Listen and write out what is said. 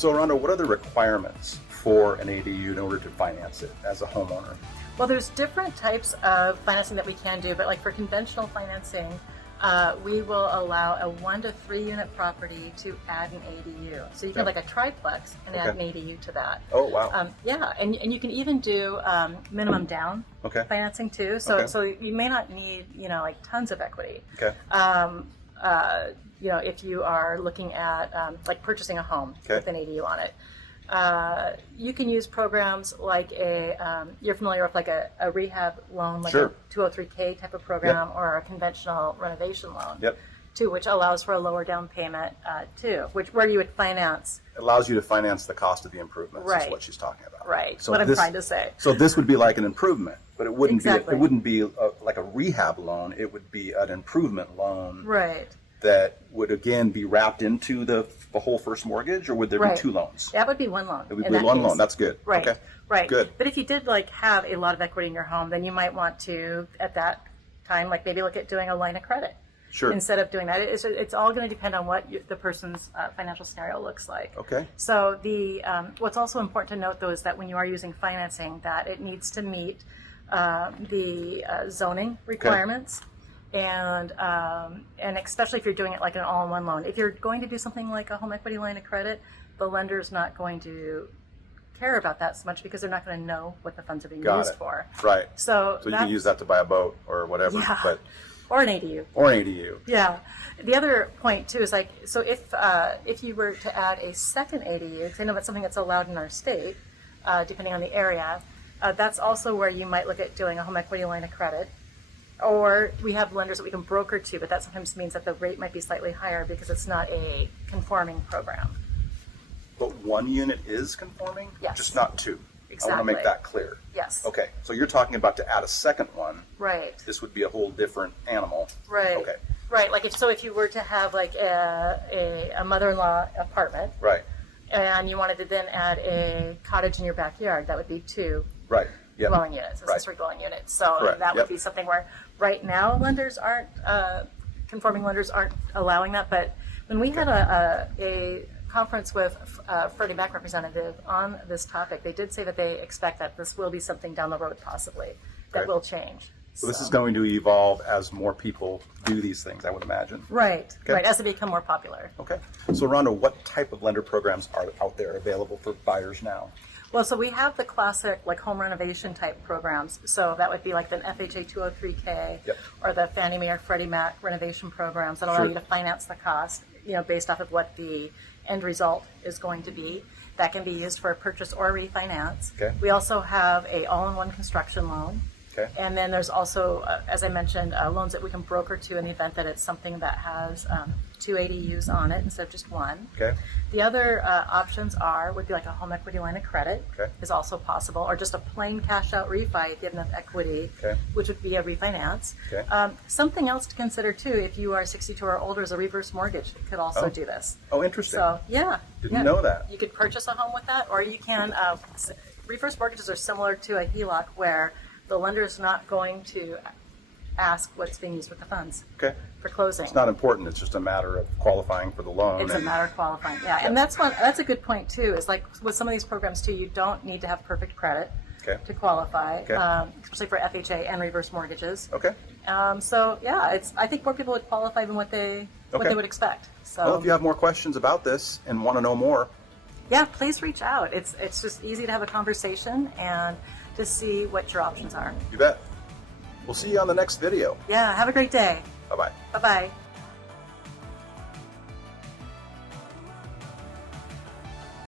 So Rhonda, what are the requirements for an ADU in order to finance it as a homeowner? Well, there's different types of financing that we can do, but like for conventional financing, we will allow a 1 to 3 unit property to add an ADU. So you can have like a triplex and add an ADU to that. Oh, wow. Yeah, and you can even do minimum down financing too. So so you may not need, like tons of equity. Okay. If you are looking at like purchasing a home with an ADU on it. You can use programs like you're familiar with like a rehab loan, like a 203K type of program, or a conventional renovation loan, too, which allows for a lower down payment too, where you would finance. It allows you to finance the cost of the improvements, is what she's talking about. Right, so what I'm trying to say. So this would be like an improvement, but it wouldn't be like a rehab loan. It would be an improvement loan. Right. That would again be wrapped into the whole first mortgage, or would there be 2 loans? That would be 1 loan. It would be one loan. That's good. Right. Okay. Right. Good. But if you did like have a lot of equity in your home, then you might want to at that time like maybe look at doing a line of credit. Sure. Instead of doing that, it's all going to depend on what the person's financial scenario looks like. Okay. So what's also important to note though is that when you are using financing, that it needs to meet the zoning requirements. And especially if you're doing it like an all-in-one loan. If you're going to do something like a home equity line of credit, the lender's not going to care about that so much because they're not going to know what the funds are being used for. Right. So you can use that to buy a boat or whatever. Yeah. But or an ADU. Or an ADU. Yeah. The other point too is like, so if you were to add a second ADU, because I know that's something that's allowed in our state, depending on the area, that's also where you might look at doing a home equity line of credit. Or we have lenders that we can broker to, but that sometimes means that the rate might be slightly higher because it's not a conforming program. But 1 unit is conforming? Yes. Just not 2? Exactly. I want to make that clear. Yes. Okay, so you're talking about to add a second one. Right. This would be a whole different animal. Right. Okay. Right, like if you were to have like a mother-in-law apartment. Right. And you wanted to then add a cottage in your backyard, that would be 2. Right. Dwelling units, accessory dwelling units. So that would be something where right now conforming lenders aren't allowing that. But when we had a conference with Freddie Mac representative on this topic, they did say that they expect that this will be something down the road possibly that will change. So this is going to evolve as more people do these things, I would imagine. Right, right, as they become more popular. Okay. So Rhonda, what type of lender programs are out there available for buyers now? Well, so we have the classic like home renovation type programs. So that would be like the FHA 203K or the Fannie Mae or Freddie Mac renovation programs that allow you to finance the cost, based off of what the end result is going to be. That can be used for a purchase or refinance. Okay. We also have a all-in-one construction loan. Okay. And then there's also, as I mentioned, loans that we can broker to in the event that it's something that has 2 ADUs on it instead of just 1. Okay. The other options would be like a home equity line of credit is also possible, or just a plain cash out refi if you have enough equity, which would be a refinance. Okay. Something else to consider too, if you are 62 or older, is a reverse mortgage could also do this. Oh, interesting. So didn't know that. You could purchase a home with that, or you can. Reverse mortgages are similar to a HELOC where the lender is not going to ask what's being used with the funds for closing. It's not important. It's just a matter of qualifying for the loan. It's a matter of qualifying, and that's a good point too, is like with some of these programs too, you don't need to have perfect credit to qualify, especially for FHA and reverse mortgages. Okay. I think more people would qualify than what they would expect. So, well, if you have more questions about this and want to know more, please reach out. It's just easy to have a conversation and to see what your options are. You bet. We'll see you on the next video. Yeah, have a great day. Bye-bye. Bye-bye.